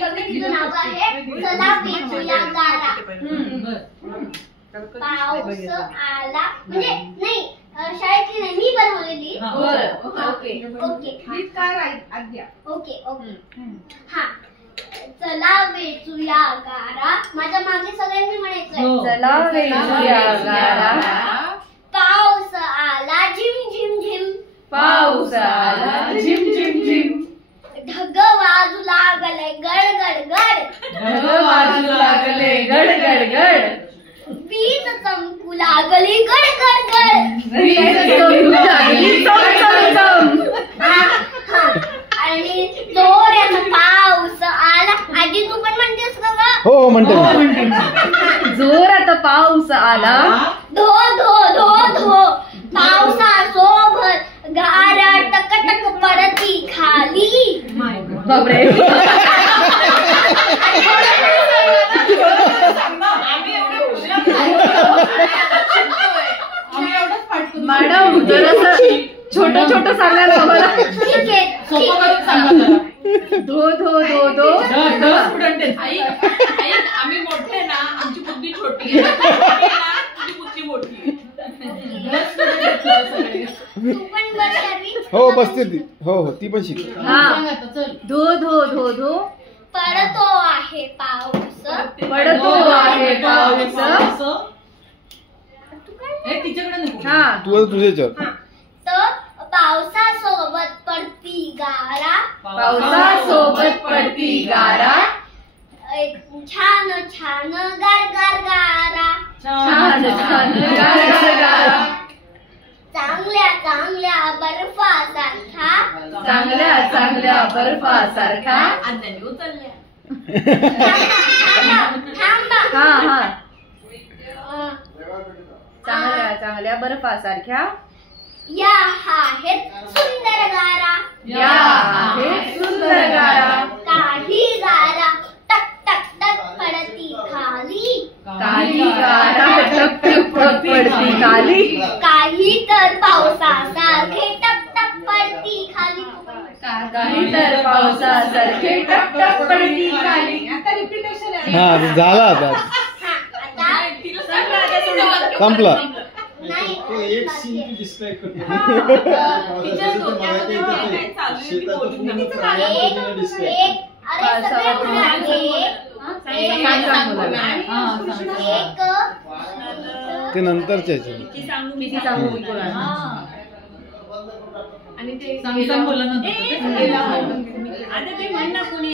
कवितेचं नाव आहे चला वेचूया गारा. पाऊस आला म्हणजे नाही शाळेतली नाही मी बनवलेली. ओके हा चला वेचूया गारा. माझ्या मागे सगळ्यांनी म्हणायचं चला वेचूया गारा. पाऊस आला झिम झिम झिम. पाऊस आला झिम झिम झिम. ढग वाजू लागले गड गड गड. ढग वाजू लागले गड गड गड. वीज चमकू लागली गड गड गड. वीज चमकू लागली चम चम चम. आणि जोराचा पाऊस आला. आजी तू पण म्हणतेस का ग? हो म्हणते. जोरात पाऊस आला. धो धो धो धो पावसासोबत गारा टकटक पडती खाली. बापरे. मॅडम जरासं छोटं छोटं सांगा ना मला. ठीक आहे सोपं करून सांगा जरा. धो धो धो धो. आम्ही मोठे ना आमची बुद्धी छोटी आहे. तुझी बुद्धी मोठी आहे. तू पण बसावी. हो बसते ती. हो हो ती पण शिक. हा धो धो धो धो. पडतो आहे पाऊस. पडतो आहे पाऊस. हा तू तुझ्याच्यावर. तर पावसासोबत पडती गारा. पावसासोबत पडती गारा. छान छान गार गार गारा. छान छान गार गार गारा. चांगल्या चांगल्या बर्फासारखा. चांगल्या चांगल्या बर्फासारखा. थांबा. हा हा अं, चांगल्या चांगल्या बर्फासारख्या. या आहेत सुंदर गारा. या आहेत सुंदर गारा. काही गारा टक टक टक पडती खाली. काही गारा टक टक टक पडती खाली. काही तर पावसासारखे टक टक पडती खाली. काही तर पावसासारखे टक टक पडती खाली. हा झाला आता. हा आता संपला. नाही एक सीन डिस्क्राइब करतो. अरे सगळे ते नंतरच्या किती सांगू आणि ते बोला ना.